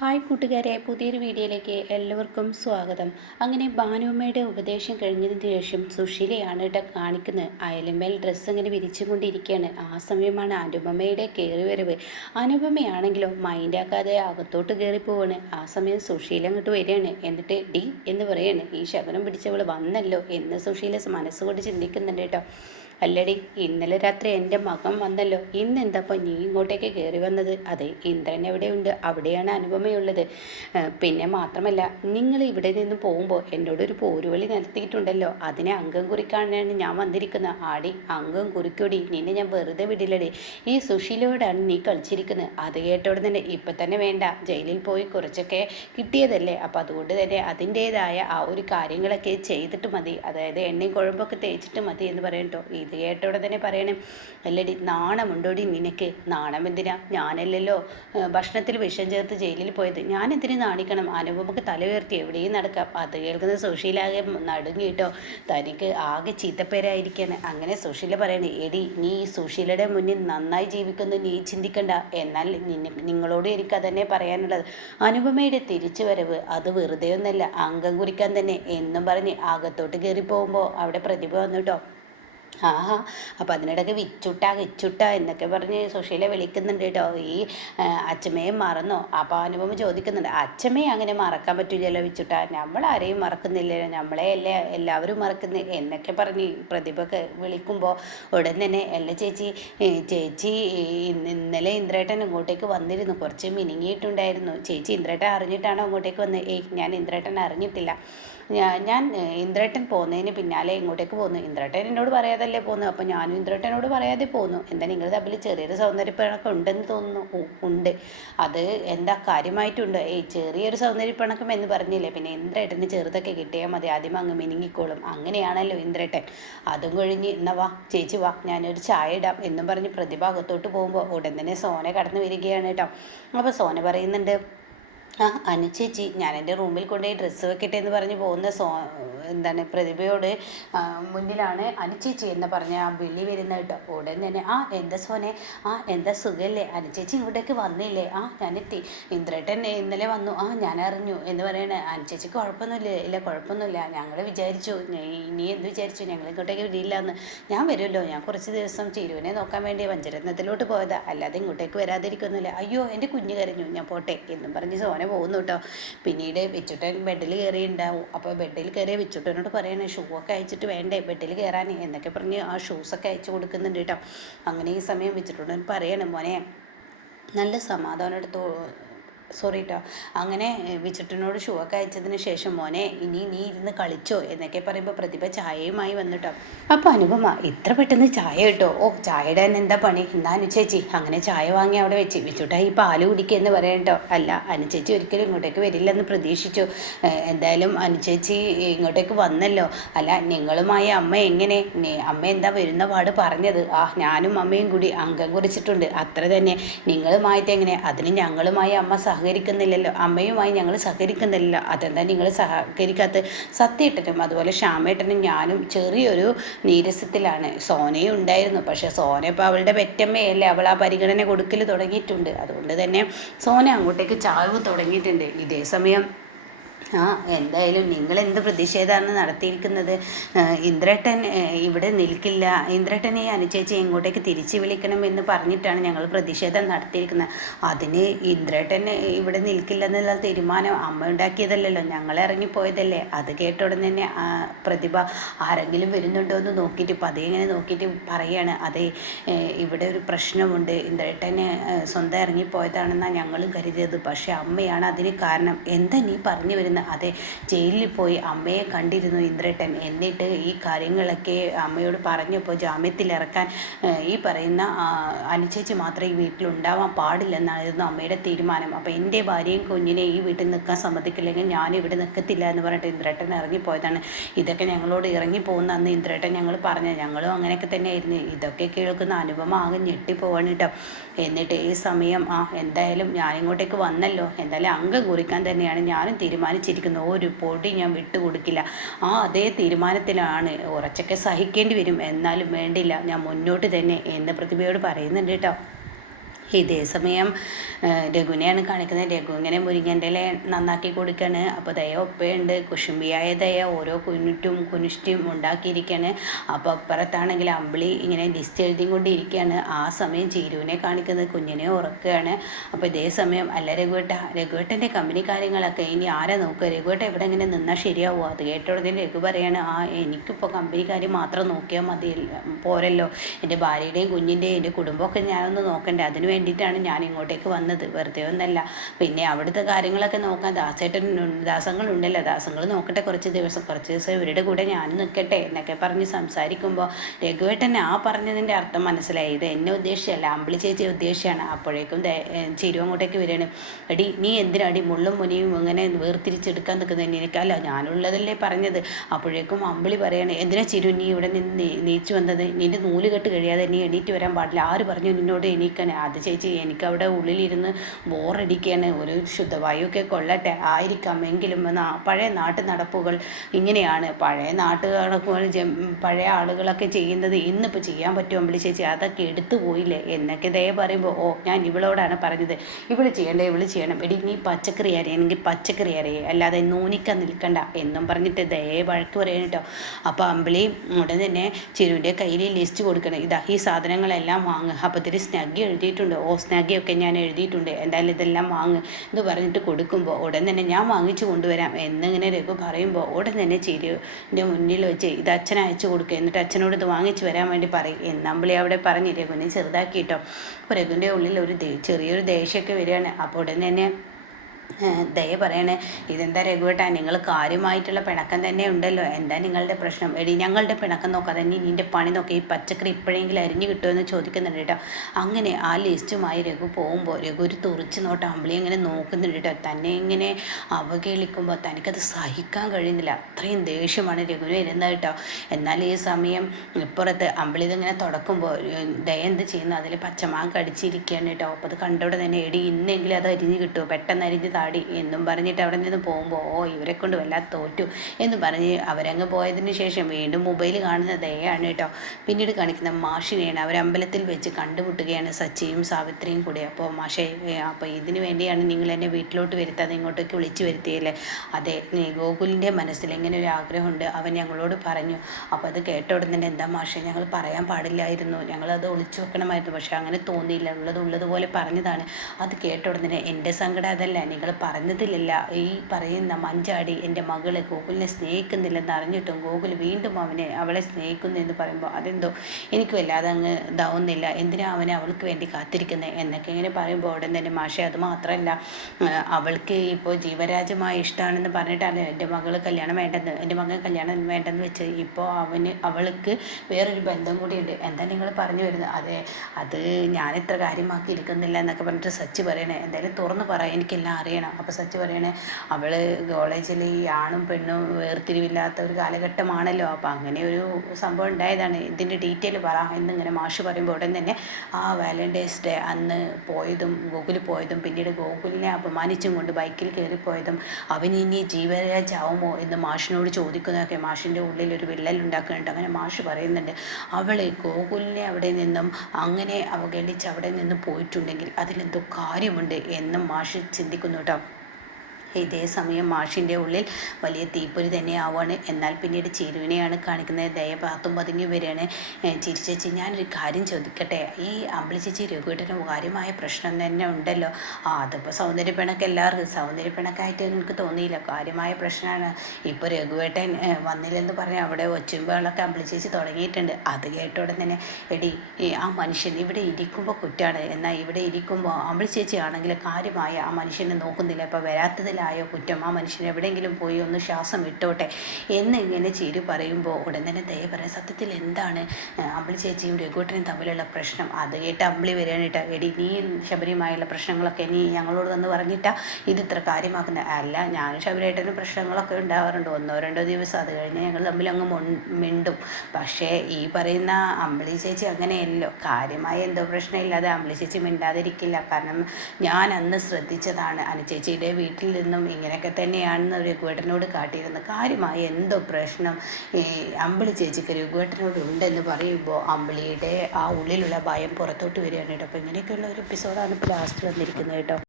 Hi കൂട്ടുകാരെ, പുതിയൊരു വീഡിയോയിലേക്ക് എല്ലാവർക്കും സ്വാഗതം. അങ്ങനെ ഭാനുമ്മയുടെ ഉപദേശം കഴിഞ്ഞതിന് ശേഷം സുശീലയാണ് കേട്ടോ കാണിക്കുന്നത്. അയലുമേൽ ഡ്രസ്സ് ഇങ്ങനെ വിരിച്ചുകൊണ്ടിരിക്കുകയാണ്. ആ സമയമാണ് അനുപമയുടെ കയറി വരവ്. അനുപമയാണെങ്കിലോ മൈൻഡാക്കാതെ അകത്തോട്ട് കയറി പോവാണ്. ആ സമയം സുശീല അങ്ങോട്ട് വരികയാണ്. എന്നിട്ട് ഡി എന്ന് പറയാണ്, ഈ ശകുനം പിടിച്ചവൾ വന്നല്ലോ എന്ന് സുശീല മനസ്സുകൊണ്ട് ചിന്തിക്കുന്നുണ്ട് കേട്ടോ. അല്ലടി, ഇന്നലെ രാത്രി എൻ്റെ മകൻ വന്നല്ലോ, ഇന്നെന്താപ്പോൾ നീ ഇങ്ങോട്ടേക്ക് കയറി വന്നത്? അതെ, ഇന്ദ്രൻ എവിടെയുണ്ട്? അവിടെയാണ് അനുപമയുള്ളത്. പിന്നെ മാത്രമല്ല, നിങ്ങൾ ഇവിടെ നിന്ന് പോകുമ്പോൾ എന്നോടൊരു പോരുവളി നടത്തിയിട്ടുണ്ടല്ലോ, അതിനെ അംഗം കുറിക്കാനാണ് ഞാൻ വന്നിരിക്കുന്നത്. ആടി, അംഗം കുറിക്കൊടി, നിന്നെ ഞാൻ വെറുതെ വിടില്ലടി. ഈ സുശീലയോടാണ് നീ കളിച്ചിരിക്കുന്നത്. അത് കേട്ടോടെ തന്നെ ഇപ്പം തന്നെ വേണ്ട, ജയിലിൽ പോയി കുറച്ചൊക്കെ കിട്ടിയതല്ലേ, അപ്പം അതുകൊണ്ട് തന്നെ അതിൻ്റേതായ ആ ഒരു കാര്യങ്ങളൊക്കെ ചെയ്തിട്ട് മതി, അതായത് എണ്ണയും കുഴമ്പൊക്കെ തേച്ചിട്ട് മതി എന്ന് പറയട്ടോ. ഇത് കേട്ടോടെ തന്നെ പറയണേ, അല്ലടി നാണമുണ്ടോടി നിനക്ക്? നാണം എന്തിനാ? ഞാനല്ലല്ലോ ഭക്ഷണത്തിൽ വിഷം ചേർത്ത് ജയിലിൽ പോയത്, ഞാൻ എന്തിനു നാണിക്കണം? അനുപമക്ക് തല ഉയർത്തി എവിടെയും നടക്കാം. അത് കേൾക്കുന്ന സുശീലാകെ നടുങ്ങിയിട്ടോ. തനിക്ക് ആകെ ചീത്തപ്പേരായിരിക്കാണ്. അങ്ങനെ സുശീല പറയണേ, എടി നീ ഈ സുശീലയുടെ മുന്നിൽ നന്നായി ജീവിക്കുന്നു നീ ചിന്തിക്കണ്ട. എന്നാൽ നിങ്ങളോട് എനിക്ക് അതന്നെ പറയാനുള്ളത്. അനുപമയുടെ തിരിച്ചു വരവ് അത് വെറുതെ ഒന്നല്ല, അംഗം കുറിക്കാൻ തന്നെ എന്നും പറഞ്ഞ് അകത്തോട്ട് കയറി പോകുമ്പോൾ അവിടെ പ്രതിഭ വന്നു. ആഹാ, അപ്പം അതിനിടയ്ക്ക് വിച്ചുട്ട എന്നൊക്കെ പറഞ്ഞ് സുശീല വിളിക്കുന്നുണ്ട് കേട്ടോ. ഈ അച്ഛമ്മയെ മറന്നോ? അപ്പോൾ അനുപമ ചോദിക്കുന്നുണ്ട്, അച്ഛമ്മയെ അങ്ങനെ മറക്കാൻ പറ്റില്ലല്ലോ വിച്ചുട്ട, നമ്മളാരെയും മറക്കുന്നില്ലല്ലോ, നമ്മളെ അല്ലേ എല്ലാവരും മറക്കുന്നത് എന്നൊക്കെ പറഞ്ഞ് പ്രതിഭക്ക് വിളിക്കുമ്പോൾ ഉടൻ തന്നെ അല്ല ചേച്ചി, ചേച്ചി ഇന്നലെ ഇന്ദ്രേട്ടൻ ഇങ്ങോട്ടേക്ക് വന്നിരുന്നു, കുറച്ച് മിനുങ്ങിയിട്ടുണ്ടായിരുന്നു. ചേച്ചി ഇന്ദ്രേട്ടൻ അറിഞ്ഞിട്ടാണോ അങ്ങോട്ടേക്ക് വന്നത്? ഞാൻ ഇന്ദ്രേട്ടൻ അറിഞ്ഞിട്ടില്ല, ഞാൻ ഇന്ദ്രേട്ടൻ പോകുന്നതിന് പിന്നാലെ ഇങ്ങോട്ടേക്ക് പോന്നു. ഇന്ദ്രേട്ടൻ എന്നോട് പറയാതല്ലേ പോന്നു, അപ്പോൾ ഞാനും ഇന്ദ്രേട്ടനോട് പറയാതെ പോന്നു. എന്താ നിങ്ങൾ തമ്മിൽ ചെറിയൊരു സൗന്ദര്യപ്പിണക്കം ഉണ്ടെന്ന് തോന്നുന്നു? ഉണ്ട്. അത് എന്താ കാര്യമായിട്ടുണ്ട്? ചെറിയൊരു സൗന്ദര്യപ്പിണക്കം എന്ന് പറഞ്ഞില്ലേ, പിന്നെ ഇന്ദ്രേട്ടന് ചെറുതൊക്കെ കിട്ടിയാൽ മതി, ആദ്യം അങ്ങ് മിനുങ്ങിക്കോളും. അങ്ങനെയാണല്ലോ ഇന്ദ്രേട്ടൻ. അതും കഴിഞ്ഞ് എന്നാ വാ ചേച്ചി വാ, ഞാനൊരു ചായ ഇടാം എന്നും പറഞ്ഞ് പ്രതിഭ അകത്തോട്ട് പോകുമ്പോൾ ഉടൻ തന്നെ സോന കടന്നു വരികയാണ് കേട്ടോ. അപ്പോൾ സോന പറയുന്നുണ്ട്, അനുചേച്ചി, ഞാൻ എൻ്റെ റൂമിൽ കൊണ്ടുപോയി ഡ്രസ്സ് വെക്കട്ടെ എന്ന് പറഞ്ഞ് പോകുന്ന എന്താണ് പ്രതിഭയോട് മുന്നിലാണ് അനുചേച്ചി എന്ന് പറഞ്ഞ ആ വിളി വരുന്ന കേട്ടോ. ഉടൻ തന്നെ എന്താ സോനെ, എന്താ സുഖല്ലേ? അനുചേച്ചി ഇങ്ങോട്ടേക്ക് വന്നില്ലേ? ഞാനെത്തി, ഇന്ദ്രേട്ടൻ ഇന്നലെ വന്നു, ഞാൻ അറിഞ്ഞു എന്ന് പറയണേ. അനുചേച്ചിക്ക് കുഴപ്പമൊന്നുമില്ല? ഇല്ല കുഴപ്പമൊന്നുമില്ല, ഞങ്ങൾ വിചാരിച്ചു നീ എന്ത് വിചാരിച്ചു ഞങ്ങൾ ഇങ്ങോട്ടേക്ക് വരില്ല എന്ന്? ഞാൻ വരുമല്ലോ, ഞാൻ കുറച്ച് ദിവസം ചിരുവിനെ നോക്കാൻ വേണ്ടി പഞ്ചരത്നത്തിലോട്ട് പോയതാ, അല്ലാതെ ഇങ്ങോട്ടേക്ക് വരാതിരിക്കുന്നില്ല. അയ്യോ എൻ്റെ കുഞ്ഞ് കരഞ്ഞു, ഞാൻ പോട്ടെ എന്നും പറഞ്ഞ് സോന പോകുന്നു കേട്ടോ. പിന്നീട് വിച്ചുട്ടൻ ബെഡിൽ കയറിയിട്ടുണ്ടാവും. അപ്പോൾ ബെഡിൽ കയറിയ വിച്ചുട്ടനോട് പറയണേ, ഷൂ ഒക്കെ അയച്ചിട്ട് വേണ്ടേ ബെഡിൽ കയറാൻ എന്നൊക്കെ പറഞ്ഞ് ആ ഷൂസൊക്കെ അയച്ചു കൊടുക്കുന്നുണ്ട് കേട്ടോ. അങ്ങനെ ഈ സമയം വിച്ചുട്ടൻ പറയണം, മോനെ നല്ല സമാധാനം സോറി കേട്ടോ. അങ്ങനെ വിച്ചുട്ടനോട് ഷൂ ഒക്കെ അയച്ചതിന് ശേഷം, മോനെ ഇനി നീ ഇരുന്ന് കളിച്ചോ എന്നൊക്കെ പറയുമ്പോൾ പ്രതിഭ ചായയുമായി വന്നിട്ടോ. അപ്പോൾ അനുപമ, ഇത്ര പെട്ടെന്ന് ചായ കിട്ടോ? ചായ ഇടാൻ എന്താ പണി? എന്നാ അനുചേച്ചി അങ്ങനെ ചായ വാങ്ങി അവിടെ വെച്ച് വിച്ചുട്ട ഈ പാല് കുടിക്കുക എന്ന് പറയട്ടോ. അല്ല, അനുചേച്ചി ഒരിക്കലും ഇങ്ങോട്ടേക്ക് വരില്ലെന്ന് പ്രതീക്ഷിച്ചു, എന്തായാലും അനുചേച്ചി ഇങ്ങോട്ടേക്ക് വന്നല്ലോ. അല്ല, നിങ്ങളുമായി അമ്മ എങ്ങനെ, അമ്മ എന്താ വരുന്ന പാട് പറഞ്ഞത്? ഞാനും അമ്മയും കൂടി അംഗം കുറിച്ചിട്ടുണ്ട്, അത്ര തന്നെ. നിങ്ങളുമായിട്ട് എങ്ങനെ? അതിന് ഞങ്ങളുമായി അമ്മ സഹകരിക്കുന്നില്ലല്ലോ, അമ്മയുമായി ഞങ്ങൾ സഹകരിക്കുന്നില്ലല്ലോ, അതെന്താ നിങ്ങൾ സഹകരിക്കാത്ത? സത്യേട്ടനും അതുപോലെ ശ്യാമേട്ടനും ഞാനും ചെറിയൊരു നീരസത്തിലാണ്. സോനയും ഉണ്ടായിരുന്നു, പക്ഷെ സോന ഇപ്പോൾ അവളുടെ പെറ്റമ്മയല്ലേ, അവൾ ആ പരിഗണന കൊടുക്കൽ തുടങ്ങിയിട്ടുണ്ട്. അതുകൊണ്ട് തന്നെ സോന അങ്ങോട്ടേക്ക് ചായ്വ് തുടങ്ങിയിട്ടുണ്ട്. ഇതേ സമയം എന്തായാലും നിങ്ങൾ എന്ത് പ്രതിഷേധമാണ് നടത്തിയിരിക്കുന്നത്? ഇന്ദ്രേട്ടൻ ഇവിടെ നിൽക്കില്ല, ഇന്ദ്രേട്ടനെ അനുചേച്ചി ഇങ്ങോട്ടേക്ക് തിരിച്ചു വിളിക്കണം എന്ന് പറഞ്ഞിട്ടാണ് ഞങ്ങൾ പ്രതിഷേധം നടത്തിയിരിക്കുന്നത്. അതിന് ഇന്ദ്രേട്ടൻ ഇവിടെ നിൽക്കില്ല എന്നുള്ള തീരുമാനം അമ്മ ഉണ്ടാക്കിയതല്ലല്ലോ, ഞങ്ങൾ ഇറങ്ങിപ്പോയതല്ലേ. അത് കേട്ട ഉടനെ തന്നെ പ്രതിഭ ആരെങ്കിലും വരുന്നുണ്ടോ എന്ന് നോക്കിയിട്ട് പതിയെ ഇങ്ങനെ നോക്കിയിട്ട് പറയാണ്, അതെ ഇവിടെ ഒരു പ്രശ്നമുണ്ട്, ഇന്ദ്രേട്ടന് സ്വന്തം ഇറങ്ങിപ്പോയതാണെന്നാണ് ഞങ്ങളും കരുതിയത്, പക്ഷെ അമ്മയാണ് അതിന് കാരണം. എന്താ നീ പറഞ്ഞു വരുന്നത്? അതെ, ജയിലിൽ പോയി അമ്മയെ കണ്ടിരുന്നു ഇന്ദ്രേട്ടൻ, എന്നിട്ട് ഈ കാര്യങ്ങളൊക്കെ അമ്മയോട് പറഞ്ഞപ്പോൾ ജാമ്യത്തിലിറക്കാൻ ഈ പറയുന്ന അനുചേച്ചി മാത്രമേ ഈ വീട്ടിലുണ്ടാവാൻ പാടില്ലെന്നായിരുന്നു അമ്മയുടെ തീരുമാനം. അപ്പോൾ എൻ്റെ ഭാര്യയും കുഞ്ഞിനെ ഈ വീട്ടിൽ നിൽക്കാൻ സമ്മതിക്കില്ലെങ്കിൽ ഞാൻ ഇവിടെ നിൽക്കത്തില്ല എന്ന് പറഞ്ഞിട്ട് ഇന്ദ്രേട്ടൻ ഇറങ്ങിപ്പോയതാണ്. ഇതൊക്കെ ഞങ്ങളോട് ഇറങ്ങിപ്പോകുന്ന അന്ന് ഇന്ദ്രേട്ടൻ ഞങ്ങൾ പറഞ്ഞത്, ഞങ്ങളും അങ്ങനെയൊക്കെ തന്നെയായിരുന്നു. ഇതൊക്കെ കേൾക്കുന്ന അനുപമ ആകെ ഞെട്ടിപ്പോവാണ് കേട്ടോ. എന്നിട്ട് ഈ സമയം എന്തായാലും ഞാനിങ്ങോട്ടേക്ക് വന്നല്ലോ, എന്തായാലും അംഗം കുറിക്കാൻ തന്നെയാണ് ഞാനും തീരുമാനിച്ചിരിക്കുന്നത്, ഒരു പൊടി ഞാൻ വിട്ടുകൊടുക്കില്ല. അതേ തീരുമാനത്തിലാണ്, ഉറച്ചൊക്കെ സഹിക്കേണ്ടി വരും, എന്നാലും വേണ്ടില്ല, ഞാൻ മുന്നോട്ട് തന്നെ എന്ന് പ്രതിഭയോട് പറയുന്നുണ്ട് കേട്ടോ. ഇതേ സമയം രഘുവിനെയാണ് കാണിക്കുന്നത്. രഘു ഇങ്ങനെ മുരിങ്ങൻ്റെ ഇല നന്നാക്കി കൊടുക്കുകയാണ്. അപ്പോൾ ദയ ഒപ്പയുണ്ട്. കുശുംബിയായ ദയ ഓരോ കുഞ്ഞുറ്റും കുനിഷ്ടിയും ഉണ്ടാക്കിയിരിക്കുകയാണ്. അപ്പോൾ അപ്പുറത്താണെങ്കിൽ അമ്പിളി ഇങ്ങനെ ലിസ്റ്റ് എഴുതിക്കൊണ്ടിരിക്കുകയാണ്. ആ സമയം ചീരുവിനെ കാണിക്കുന്നത് കുഞ്ഞിനെ ഉറക്കുകയാണ്. അപ്പോൾ ഇതേ സമയം അല്ല രഘുവേട്ടൻ്റെ കമ്പനി കാര്യങ്ങളൊക്കെ ഇനി ആരാ നോക്കുക? രഘുവേട്ടൻ ഇവിടെ ഇങ്ങനെ നിന്നാൽ ശരിയാവുമോ? അത് കേട്ടോടനെ രഘു പറയാണ്, എനിക്കിപ്പോൾ കമ്പനി കാര്യം മാത്രം നോക്കിയാൽ മതി, പോരല്ലോ, എൻ്റെ ഭാര്യയുടെയും കുഞ്ഞിൻ്റെയും എൻ്റെ കുടുംബമൊക്കെ ഞാനൊന്ന് നോക്കണ്ടേ, അതിന് വേണ്ടിയിട്ടാണ് ഞാൻ ഇങ്ങോട്ടേക്ക് വന്നത്, വെറുതെ ഒന്നല്ല. പിന്നെ അവിടുത്തെ കാര്യങ്ങളൊക്കെ നോക്കാൻ ദാസങ്ങളുണ്ടല്ലോ, ദാസങ്ങൾ നോക്കട്ടെ കുറച്ച് ദിവസം ഇവരുടെ കൂടെ ഞാൻ നിൽക്കട്ടെ എന്നൊക്കെ പറഞ്ഞ് സംസാരിക്കുമ്പോൾ രഘുവേട്ടൻ പറഞ്ഞതിൻ്റെ അർത്ഥം മനസ്സിലായി. ഇത് എന്നെ ഉദ്ദേശിച്ചല്ല, അമ്പിളി ചേച്ചിയെ ഉദ്ദേശിച്ചാണ്. അപ്പോഴേക്കും ചിരു അങ്ങോട്ടേക്ക് വരികയാണ്. എടി നീ എന്തിനാടി മുള്ളും മുനിയും ഇങ്ങനെ വേർതിരിച്ചെടുക്കാൻ നിൽക്കുന്നത്? എനിക്കല്ല, ഞാനുള്ളതല്ലേ പറഞ്ഞത്. അപ്പോഴേക്കും അമ്പിളി പറയാണ്, എന്തിനാ ചിരു നീ ഇവിടെ നിന്ന് നീച്ചു വന്നത്? നിന്റെ നൂല് കെട്ട് കഴിയാതെ നീ എണീറ്റ് വരാൻ പാടില്ല. ആര് പറഞ്ഞു നിന്നോട് എണീക്കാൻ? അത് ചേച്ചി, എനിക്കവിടെ ഉള്ളിലിരുന്ന് ബോറടിക്കുകയാണ്, ഒരു ശുദ്ധവായുവൊക്കെ കൊള്ളട്ടെ, ആയിരിക്കാം. എങ്കിലും പഴയ നാട്ടു നടപ്പുകൾ ഇങ്ങനെയാണ്. പഴയ നടപ്പുകൾ പഴയ ആളുകളൊക്കെ ചെയ്യുന്നത് ഇന്നിപ്പോൾ ചെയ്യാൻ പറ്റുമോ അമ്പിളി ചേച്ചി? അതൊക്കെ എടുത്തു പോയില്ലേ എന്നൊക്കെ ദയ പറയുമ്പോൾ, ഞാൻ ഇവളോടാണ് പറഞ്ഞത്, ഇവള് ചെയ്യണം. എടി നീ പച്ചക്കറി അറിയണമെങ്കിൽ പച്ചക്കറി അറിയേ, അല്ലാതെ നൂനിക്കാൻ നിൽക്കണ്ട എന്നും പറഞ്ഞിട്ട് ദയെ വഴക്ക് പറയണം കേട്ടോ. അപ്പോൾ അമ്പിളി ഉടൻ തന്നെ ചിരുവിൻ്റെ കയ്യിൽ ലിസ്റ്റ് കൊടുക്കണം. ഇതാ ഈ സാധനങ്ങളെല്ലാം വാങ്ങുക. അപ്പോൾ ഇത്തിരി സ്നഗ്ഗി എഴുതിയിട്ടുണ്ട്. സ്നഗ്ഗിയൊക്കെ ഞാൻ എഴുതിയിട്ടുണ്ട്, എന്തായാലും ഇതെല്ലാം വാങ്ങ് എന്ന് പറഞ്ഞിട്ട് കൊടുക്കുമ്പോൾ ഉടൻ തന്നെ ഞാൻ വാങ്ങിച്ചു കൊണ്ടുവരാം എന്നിങ്ങനെ രഘു പറയുമ്പോൾ ഉടൻ തന്നെ ചിരുവിൻ്റെ മുന്നിൽ വെച്ച് ഇത് അച്ഛൻ അയച്ചു കൊടുക്കുക, എന്നിട്ട് അച്ഛനോട് ഇത് വാങ്ങിച്ചു വരാൻ വേണ്ടി പറയും എന്നമ്പിളി അവിടെ പറഞ്ഞ് രഘുവിനെ ചെറുതാക്കിയിട്ടോ. അപ്പോൾ രഘുവിൻ്റെ ഉള്ളിൽ ചെറിയൊരു ദേഷ്യമൊക്കെ വരികയാണ്. അപ്പോൾ ഉടൻ തന്നെ ദയ പറയണേ, ഇതെന്താ രഘുവേട്ടാ, നിങ്ങൾ കാര്യമായിട്ടുള്ള പിണക്കം തന്നെ ഉണ്ടല്ലോ, എന്താ നിങ്ങളുടെ പ്രശ്നം? എടി ഞങ്ങളുടെ പിണക്കം നോക്കാതെ നീ നിൻ്റെ പണി നോക്കി ഈ പച്ചക്കറി ഇപ്പോഴെങ്കിലും അരിഞ്ഞു കിട്ടുമെന്ന് ചോദിക്കുന്നുണ്ട് കേട്ടോ. അങ്ങനെ ആ ലിസ്റ്റുമായി രഘു പോകുമ്പോൾ രഘു ഒരു തുറിച്ച് നോട്ടം അമ്പിളി ഇങ്ങനെ നോക്കുന്നുണ്ട് കേട്ടോ. തന്നെ ഇങ്ങനെ അവഹേളിക്കുമ്പോൾ തനിക്കത് സഹിക്കാൻ കഴിയുന്നില്ല. അത്രയും ദേഷ്യമാണ് രഘുവിന് വരുന്നത് കേട്ടോ. എന്നാൽ ഈ സമയം ഇപ്പുറത്ത് അമ്പിളി ഇതിങ്ങനെ തുടക്കുമ്പോൾ ദയ എന്ത് ചെയ്യുന്നു, അതിൽ പച്ചമാങ്ങ കടിച്ചിരിക്കുകയാണ് കേട്ടോ. അപ്പോൾ അത് കണ്ടവിടെ തന്നെ, എടി ഇന്നെങ്കിലും അത് അരിഞ്ഞ് കിട്ടുമോ, പെട്ടെന്ന് അരിഞ്ഞ് താടി എന്നും പറഞ്ഞിട്ട് അവിടെ നിന്ന് പോകുമ്പോൾ ഇവരെ കൊണ്ട് വല്ലാതെ തോറ്റു എന്ന് പറഞ്ഞ് അവരങ്ങ് പോയതിന് ശേഷം വീണ്ടും മൊബൈൽ കാണുന്ന ദയാണ് കേട്ടോ. പിന്നീട് കാണിക്കുന്ന മാഷിനെയാണ്. അവരമ്പലത്തിൽ വെച്ച് കണ്ടുമുട്ടുകയാണ് സച്ചിയും സാവിത്രിയും കൂടി. അപ്പോൾ മാഷേ, അപ്പോൾ ഇതിന് വേണ്ടിയാണ് നിങ്ങൾ എന്നെ വീട്ടിലോട്ട് വരുത്താതെ ഇങ്ങോട്ടേക്ക് വിളിച്ചു വരുത്തിയല്ലേ? അതെ, ഗോകുലിൻ്റെ മനസ്സിൽ ഇങ്ങനെ ഒരു ആഗ്രഹമുണ്ട്, അവൻ ഞങ്ങളോട് പറഞ്ഞു. അപ്പോൾ അത് കേട്ട ഉടൻ തന്നെ, എന്താ മാഷേ, ഞങ്ങൾ പറയാൻ പാടില്ലായിരുന്നു, ഞങ്ങളത് ഒളിച്ചു വെക്കണമായിരുന്നു, പക്ഷെ അങ്ങനെ തോന്നിയില്ല, ഉള്ളതുപോലെ പറഞ്ഞതാണ്. അത് കേട്ട ഉടൻ തന്നെ എൻ്റെ സങ്കടം അതല്ല, നിങ്ങൾ പറഞ്ഞതിലല്ല, ഈ പറയുന്ന മഞ്ചാടി എൻ്റെ മകളെ ഗോകുലിനെ സ്നേഹിക്കുന്നില്ലെന്ന് അറിഞ്ഞിട്ടും ഗോകുൽ വീണ്ടും അവളെ സ്നേഹിക്കുന്നു എന്ന് പറയുമ്പോൾ അതെന്തോ എനിക്ക് വല്ലാതെ അങ്ങ് ഇതാവുന്നില്ല, എന്തിനാ അവൾക്ക് വേണ്ടി കാത്തിരിക്കുന്നത് എന്നൊക്കെ ഇങ്ങനെ പറയുമ്പോൾ ഉടൻ തന്നെ മാഷെ, അത് മാത്രമല്ല, അവൾക്ക് ഇപ്പോൾ ജീവരാജ്യമായ ഇഷ്ടമാണെന്ന് പറഞ്ഞിട്ടാണ് എൻ്റെ മകൾ കല്യാണം വേണ്ടെന്ന് വെച്ച് ഇപ്പോൾ അവൾക്ക് വേറൊരു ബന്ധം കൂടിയുണ്ട്. എന്താ നിങ്ങൾ പറഞ്ഞു വരുന്നത്? അതെ, അത് ഞാൻ ഇത്ര കാര്യമാക്കിയിരിക്കുന്നില്ല എന്നൊക്കെ പറഞ്ഞിട്ട് സച്ചി പറയണേ, എന്തായാലും തുറന്ന് പറ, എനിക്കെല്ലാം അറിയണം. അപ്പോൾ സച്ചി പറയണേ, അവൾ കോളേജിൽ ഈ ആണും പെണ്ണും വേർതിരിവില്ലാത്ത ഒരു കാലഘട്ടമാണല്ലോ, അപ്പോൾ അങ്ങനെ ഒരു സംഭവം ഉണ്ടായതാണ്, ഇതിൻ്റെ ഡീറ്റെയിൽ പറ എന്നിങ്ങനെ മാഷ് പറയുമ്പോൾ ഉടൻ തന്നെ ആ വാലൻറ്റൈൻസ് ഡേ അന്ന് ഗോകുൽ പോയതും പിന്നീട് ഗോകുലിനെ അപമാനിച്ചും കൊണ്ട് ബൈക്കിൽ കയറിപ്പോയതും അവനിനി ജീവരാജാവുമോ എന്ന് മാഷിനോട് ചോദിക്കുന്നതൊക്കെ മാഷിൻ്റെ ഉള്ളിൽ ഒരു വിള്ളൽ ഉണ്ടാക്കുന്നുണ്ട്. അങ്ങനെ മാഷ് പറയുന്നുണ്ട്, അവൾ ഗോകുലിനെ അവിടെ നിന്നും അങ്ങനെ അവഗണിച്ച് അവിടെ നിന്ന് പോയിട്ടുണ്ടെങ്കിൽ അതിലെന്തോ കാര്യമുണ്ട് എന്നും മാഷ് ചിന്തിക്കുന്നു കേട്ടോ. ഇതേ സമയം മാഷിൻ്റെ ഉള്ളിൽ വലിയ തീപ്പൊരി തന്നെ ആവുകയാണ്. എന്നാൽ പിന്നീട് ചിരുവിനെയാണ് കാണിക്കുന്നത്. ദയ പാത്തും പതുങ്ങി വരികയാണ്. ചിരി ചേച്ചി, ഞാനൊരു കാര്യം ചോദിക്കട്ടെ, ഈ അമ്പിളി ചേച്ചി രഘുവേട്ടന് കാര്യമായ പ്രശ്നം തന്നെ ഉണ്ടല്ലോ. അതിപ്പോൾ സൗന്ദര്യപ്പിണക്കായിട്ട് എനിക്ക് തോന്നിയില്ല, കാര്യമായ പ്രശ്നമാണ്. ഇപ്പോൾ രഘുവേട്ടൻ വന്നില്ലെന്ന് പറഞ്ഞ് അവിടെ ഒച്ചുമ്പോഴൊക്കെ അമ്പിളി ചേച്ചി തുടങ്ങിയിട്ടുണ്ട്. അത് കേട്ടോടെ തന്നെ, എടി ആ മനുഷ്യൻ ഇവിടെ ഇരിക്കുമ്പോൾ കുറ്റാണ്, എന്നാൽ ഇവിടെ ഇരിക്കുമ്പോൾ അമ്പിളി ചേച്ചി ആണെങ്കിൽ കാര്യമായ ആ മനുഷ്യനെ നോക്കുന്നില്ല, ഇപ്പോൾ വരാത്തതിൽ ായോ കുറ്റം, ആ മനുഷ്യൻ എവിടെയെങ്കിലും പോയി ഒന്ന് ശ്വാസം വിട്ടോട്ടെ എന്നിങ്ങനെ ചിരി പറയുമ്പോൾ ഉടൻ തന്നെ ദയ പറയാം, സത്യത്തിൽ എന്താണ് അമ്പിളി ചേച്ചിയും രഘുവേട്ടനും തമ്മിലുള്ള പ്രശ്നം? അത് കേട്ട് അമ്പിളി വരാനിട്ടാ, എടി നീ ശബരിയുമായുള്ള പ്രശ്നങ്ങളൊക്കെ നീ ഞങ്ങളോട് വന്ന് പറഞ്ഞിട്ടാ ഇത് ഇത്ര കാര്യമാക്കുന്നത്? അല്ല, ഞാനും ശബരിയേട്ടനും പ്രശ്നങ്ങളൊക്കെ ഉണ്ടാവാറുണ്ട്, 1-2 ദിവസം, അത് കഴിഞ്ഞ് ഞങ്ങൾ തമ്മിൽ അങ്ങ് മിണ്ടും. പക്ഷേ ഈ പറയുന്ന അമ്പിളി ചേച്ചി അങ്ങനെയല്ലോ, കാര്യമായ എന്തോ പ്രശ്നമില്ലാതെ അമ്പിളി ചേച്ചി മിണ്ടാതിരിക്കില്ല. കാരണം ഞാൻ അന്ന് ശ്രദ്ധിച്ചതാണ്, അനുചേച്ചിയുടെ വീട്ടിൽ വീട്ടിലൊന്നും ഇങ്ങനെയൊക്കെ തന്നെയാണെന്ന് രഘുവേട്ടനോട് കാട്ടിയിരുന്ന കാര്യമായി എന്തോ പ്രശ്നം ഈ അമ്പിളി ചേച്ചിക്ക് രഘുവേട്ടനോട് ഉണ്ടെന്ന് പറയുമ്പോൾ അമ്പിളിയുടെ ആ ഉള്ളിലുള്ള ഭയം പുറത്തോട്ട് വരികയാണ് കേട്ടോ. അപ്പോൾ ഇങ്ങനെയൊക്കെയുള്ള ഒരു എപ്പിസോഡാണ് ഇപ്പോൾ ലാസ്റ്റ് വന്നിരിക്കുന്നത് കേട്ടോ.